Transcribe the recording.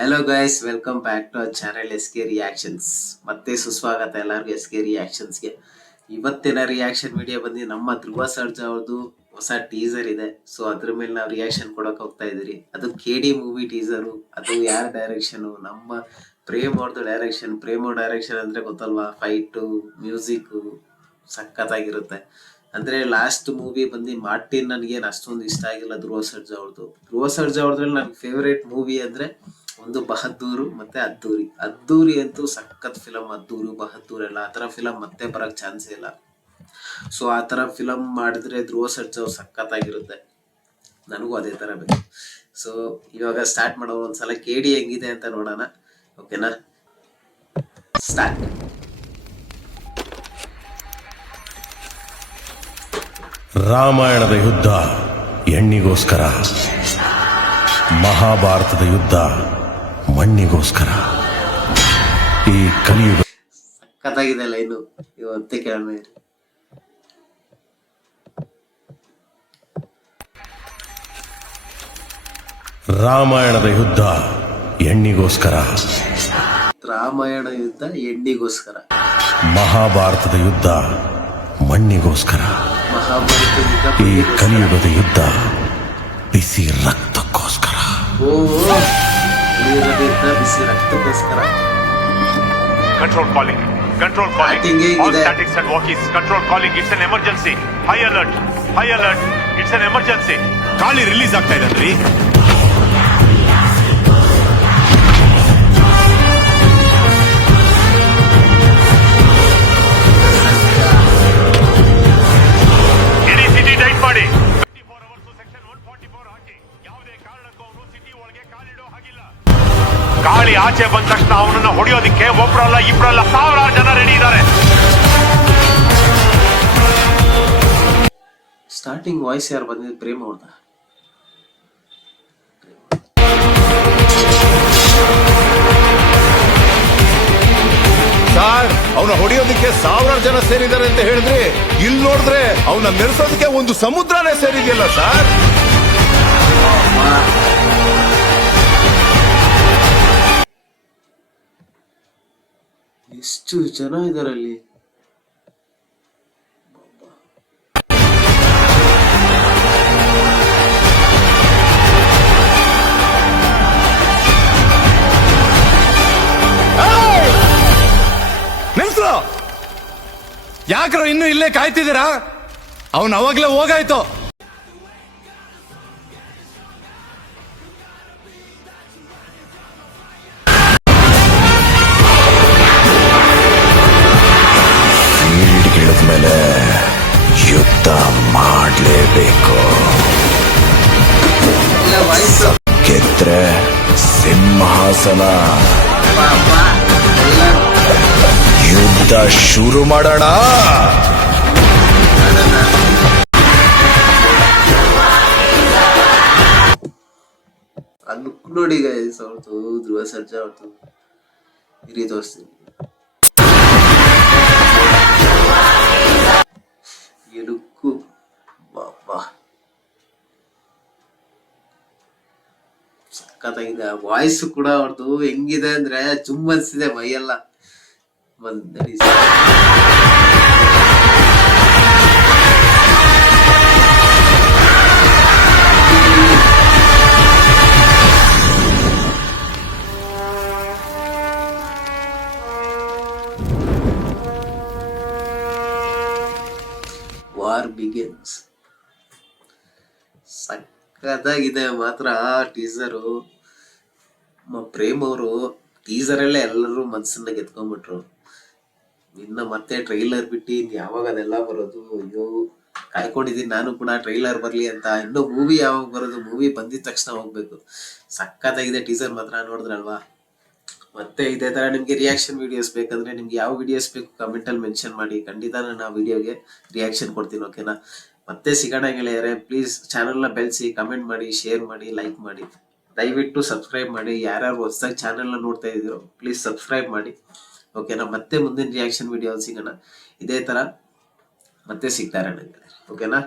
Hello guys, welcome back to our channel S K reactions. ಮತ್ತೆ ಸುಸ್ವಾಗತ ಎಲ್ಲರಿಗೂ S K ರಿಯಾಕ್ಷನ್ಸ್ಗೆ. ಇವತ್ತಿನ ರಿಯಾಕ್ಷನ್ ವಿಡಿಯೋ ಬಂದು ನಮ್ಮ ಧ್ರುವ ಸರ್ಜಾ ಅವ್ರದ್ದು ಹೊಸ ಟೀಸರ್ ಇದೆ. ಸೊ ಅದ್ರ ಮೇಲೆ ನಾವು ರಿಯಾಕ್ಷನ್ ಕೊಡಕ್ ಹೋಗ್ತಾ ಇದೀರಿ. ಅದು KD ಮೂವಿ ಟೀಸರು. ಅದು ಯಾರ ಡೈರೆಕ್ಷನ್? ನಮ್ಮ ಪ್ರೇಮ್ ಅವ್ರದ್ದು ಡೈರೆಕ್ಷನ್. ಪ್ರೇಮ್ ಅವ್ರ ಡೈರೆಕ್ಷನ್ ಅಂದ್ರೆ ಗೊತ್ತಲ್ವಾ, ಫೈಟು, ಮ್ಯೂಸಿಕ್ ಸಖತ್ತಾಗಿರುತ್ತೆ. ಅಂದ್ರೆ ಲಾಸ್ಟ್ ಮೂವಿ ಬಂದು ಮಾರ್ಟಿನ್ ನನಗೇನು ಅಷ್ಟೊಂದು ಇಷ್ಟ ಆಗಿಲ್ಲ. ಧ್ರುವ ಸರ್ಜಾ ಅವ್ರದ್ರಲ್ಲಿ ನನ್ ಫೇವರೇಟ್ ಮೂವಿ ಅಂದ್ರೆ ಒಂದು ಬಹದ್ದೂರು ಮತ್ತೆ ಅದ್ದೂರಿ. ಅದ್ದೂರಿ ಅಂತೂ ಸಖತ್ ಫಿಲಮ್. ಅದ್ದೂರು ಬಹದ್ದೂರ್ ಎಲ್ಲ ಆತರ ಫಿಲಮ್ ಮತ್ತೆ ಬರಕ್ ಚಾನ್ಸ್ ಇಲ್ಲ. ಸೊ ಆತರ ಫಿಲಮ್ ಮಾಡಿದ್ರೆ ಧ್ರುವ ಸರ್ಜಾ ಅವ್ರು ಸಖತ್ತಾಗಿರುತ್ತೆ. ನನಗೂ ಅದೇ ತರ ಬೇಕು. ಸೊ ಇವಾಗ ಸ್ಟಾರ್ಟ್ ಮಾಡೋ ಒಂದ್ಸಲ KD ಹೆಂಗಿದೆ ಅಂತ ನೋಡೋಣ. ಓಕೆನಾ, ಸ್ಟಾರ್ಟ್. ರಾಮಾಯಣದ ಯುದ್ಧ ಹೆಣ್ಣಿಗೋಸ್ಕರ, ಮಹಾಭಾರತದ ಯುದ್ಧ ಮಣ್ಣಿಗೋಸ್ಕರ. ಈ ಕಲಿಯುಗ ಸಖತ್ತಾಗಿದೆ ಲೈನು. ಇವತ್ತೇ ಕೇಳೋಣ. ರಾಮಾಯಣದ ಯುದ್ಧ ಹೆಣ್ಣಿಗೋಸ್ಕರ, ರಾಮಾಯಣ ಯುದ್ಧ ಹೆಣ್ಣಿಗೋಸ್ಕರ, ಮಹಾಭಾರತದ ಯುದ್ಧ ಮಣ್ಣಿಗೋಸ್ಕರ. ಮಹಾಭಾರತ ಯುದ್ಧ ಈ ಕಲಿಯುಗದ ಯುದ್ಧ ಬಿಸಿ ರಕ್ತಕ್ಕೋಸ್ಕರ. ಕಲಿಯುಗದ ಯುದ್ಧ ಬಿಸಿ ರಕ್ತಕ್ಕೋಸ್ಕರ. Control calling. Control calling. All statics and walkies. Control calling. It's an emergency. High alert. High alert. It's an emergency. ಗಾಳಿ ರಿಲೀಸ್ ಆಗ್ತಾ ಇದೆ. ಇಡೀ ಸಿಟಿ ಟೈಟ್ ಮಾಡಿ. 24 hours ಸೆಕ್ಷನ್ 144 ಹಾಕಿ. ಯಾವುದೇ ಕಾರಣಕ್ಕೂ ಅವನು ಸಿಟಿ ಒಳಗೆ ಕಾಲಿಡೋ ಹಾಗಿಲ್ಲ. ಗಾಳಿ ಆಚೆ ಬಂದ ತಕ್ಷಣ ಅವನನ್ನ ಹೊಡೆಯೋದಿಕ್ಕೆ ಒಬ್ರಲ್ಲ ಇಬ್ರಲ್ಲ ಸಾವಿರಾರು ಜನ ರೆಡಿ ಇದ್ದಾರೆ. ಸ್ಟಾರ್ಟಿಂಗ್ ವಾಯ್ಸ್ ಯಾರು ಬಂದಿದ್ದು? ಪ್ರೇಮ್ ಅವ್ರದ. ಸರ್, ಅವನ ಹೊಡೆಯೋದಕ್ಕೆ ಸಾವಿರಾರು ಜನ ಸೇರಿದ್ದಾರೆ ಅಂತ ಹೇಳಿದ್ರೆ, ಇಲ್ಲಿ ನೋಡಿದ್ರೆ ಅವನ ಮೆರೆಸೋದಕ್ಕೆ ಒಂದು ಸಮುದ್ರನೇ ಸೇರಿದೆಯಲ್ಲ ಸರ್. ಎಷ್ಟು ಜನ ಇದಾರಲ್ಲಿ. ನಿಲ್ಸು, ಯಾಕ್ರ ಇನ್ನು ಇಲ್ಲೇ ಕಾಯ್ತಿದ್ದೀರಾ? ಅವನ್ ಅವಾಗ್ಲೇ ಹೋಗಾಯ್ತು. ಮೇಲೆ ಯುದ್ಧ ಮಾಡಲೇಬೇಕು. ಗೆದ್ರೆ ಸಿಂಹಾಸನ. ಯುದ್ಧ ಶುರು ಮಾಡೋಣ. ಆ ಲುಕ್ ನೋಡಿ ಗೈಸ್, ಅವ್ರದ್ದು ಧ್ರುವ ಸರ್ಜಾ ಅವ್ರದ್ದು. ಇರಿ ತೋರಿಸ್ತೀನಿ. ಈ ಲುಕ್ಕು ಬಾಬಾ ಸಖತ್ತಾಗಿದೆ. ವಾಯ್ಸ್ ಕೂಡ ಅವ್ರದ್ದು ಹೆಂಗಿದೆ ಅಂದ್ರೆ ಜುಮ್ ಅನ್ಸಿದೆ ಮೈಯೆಲ್ಲ. War begins. ಸಖತ್ತಾಗಿದೆ ಮಾತ್ರ ಟೀಸರು. ಪ್ರೇಮ್ ಅವರು ಟೀಸರ್ ಅಲ್ಲೇ ಎಲ್ಲರೂ ಮನಸ್ಸನ್ನ ಗೆದ್ಕೊಂಡ್ಬಿಟ್ರು. ಇನ್ನ ಮತ್ತೆ ಟ್ರೈಲರ್ ಬಿಟ್ಟು ಯಾವಾಗ ಅದೆಲ್ಲ ಬರೋದು? ಅಯ್ಯೋ, ಕಾಯ್ಕೊಂಡಿದೀನಿ ನಾನು ಕೂಡ ಟ್ರೈಲರ್ ಬರ್ಲಿ ಅಂತ. ಇನ್ನು ಮೂವಿ ಯಾವಾಗ ಬರೋದು? ಮೂವಿ ಬಂದಿದ ತಕ್ಷಣ ಹೋಗ್ಬೇಕು. ಸಖತ್ತಾಗಿದೆ ಟೀಸರ್ ಮಾತ್ರ, ನೋಡಿದ್ರಲ್ವಾ? ಮತ್ತೆ ಇದೇ ತರ ನಿಮ್ಗೆ ರಿಯಾಕ್ಷನ್ ವಿಡಿಯೋಸ್ ಬೇಕಂದ್ರೆ, ನಿಮ್ಗೆ ಯಾವ ವಿಡಿಯೋಸ್ ಬೇಕು ಕಮೆಂಟ್ ಅಲ್ಲಿ ಮೆನ್ಷನ್ ಮಾಡಿ. ಖಂಡಿತ ನಾನು ಆ ವಿಡಿಯೋಗೆ ರಿಯಾಕ್ಷನ್ ಕೊಡ್ತೀನಿ. ಓಕೆನಾ? ಮತ್ತೆ ಸಿಗೋಣ ಗೆಳೆಯರೆ. ಪ್ಲೀಸ್ ಚಾನಲ್ನ ಬೆಳೆಸಿ, ಕಮೆಂಟ್ ಮಾಡಿ, ಶೇರ್ ಮಾಡಿ, ಲೈಕ್ ಮಾಡಿ. ದಯವಿಟ್ಟು ಸಬ್ಸ್ಕ್ರೈಬ್ ಮಾಡಿ. ಯಾರ್ಯಾರು ಹೊಸದಾಗಿ ಚಾನಲ್ನ ನೋಡ್ತಾ ಇದ್ದೀರೋ ಪ್ಲೀಸ್ ಸಬ್ಸ್ಕ್ರೈಬ್ ಮಾಡಿ. ಓಕೆನಾ? ಮತ್ತೆ ಮುಂದಿನ ರಿಯಾಕ್ಷನ್ ವಿಡಿಯೋ ಸಿಗೋಣ ಇದೇ ತರ. ಮತ್ತೆ ಸಿಗ್ತಾರೆ ನನಗೆ. ಓಕೆನಾ?